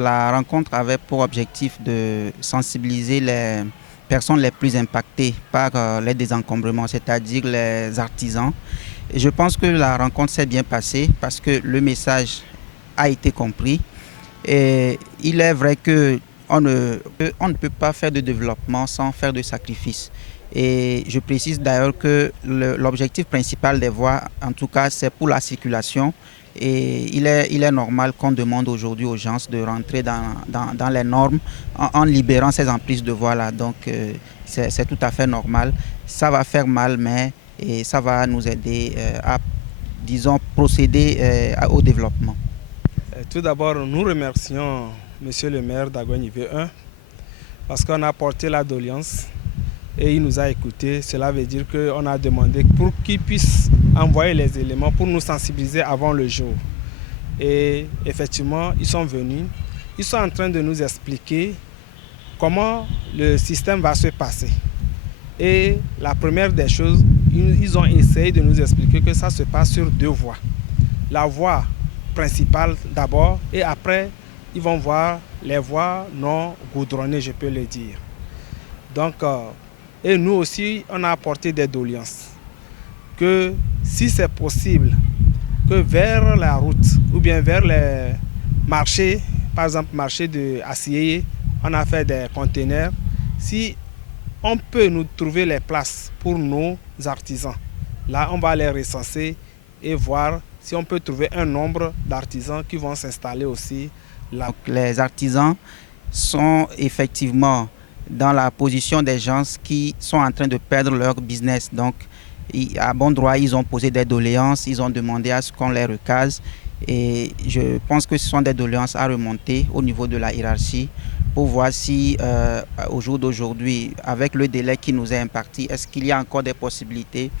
la rencontre avait pour objectif de sensibiliser les personnes les plus impactées par les désencombrements, c'est-à-dire les artisans. Et je pense que la rencontre s'est bien passée parce que le message a été compris. Et il est vrai on ne peut pas faire de développement sans faire de sacrifices. Et je précise d'ailleurs que l'objectif principal des voies, en tout cas, c'est pour la circulation. Et il est normal qu'on demande aujourd'hui aux gens de rentrer dans les normes en libérant ces emprises de voies-là. Donc, c'est tout à fait normal. Ça va faire mal, mais et ça va nous aider à, disons, procéder au développement. Tout d'abord, nous remercions Monsieur le maire d'Agogne-Nivé 1 parce qu'on a porté la doléance et il nous a écoutés. Cela veut dire qu'on a demandé pour qu'il puisse envoyer les éléments pour nous sensibiliser avant le jour. Et effectivement, ils sont venus. Ils sont en train de nous expliquer comment le système va se passer. Et la première des choses, ils ont essayé de nous expliquer que ça se passe sur 2 voies. La voie principale d'abord et après, ils vont voir les voies non goudronnées, je peux le dire. Donc, et nous aussi, on a apporté des doléances. Que si c'est possible, que vers la route ou bien vers les marchés, par exemple marché de Assié, on a fait des conteneurs. Si on peut nous trouver les places pour nos artisans, là on va les recenser et voir si on peut trouver un nombre d'artisans qui vont s'installer aussi là. Donc, les artisans sont effectivement dans la position des gens qui sont en train de perdre leur business. Donc, à bon droit, ils ont posé des doléances, ils ont demandé à ce qu'on les recase. Et je pense que ce sont des doléances à remonter au niveau de la hiérarchie pour voir si, au jour d'aujourd'hui, avec le délai qui nous est imparti, est-ce qu'il y a encore des possibilités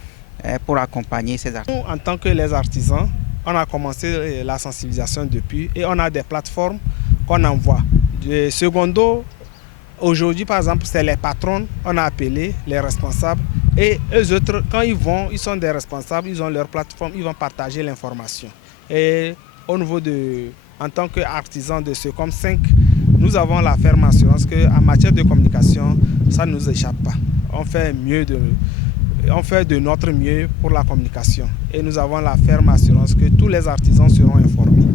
pour accompagner ces artisans. Nous, en tant que les artisans, on a commencé la sensibilisation depuis et on a des plateformes qu'on envoie. De secondo, aujourd'hui par exemple, c'est les patrons, on a appelé les responsables et eux autres, quand ils vont, ils sont des responsables, ils ont leur plateforme, ils vont partager l'information. Et au niveau en tant qu'artisans de Secom 5, nous avons la ferme assurance qu'en matière de communication, ça ne nous échappe pas. On fait de notre mieux pour la communication et nous avons la ferme assurance que tous les artisans seront informés.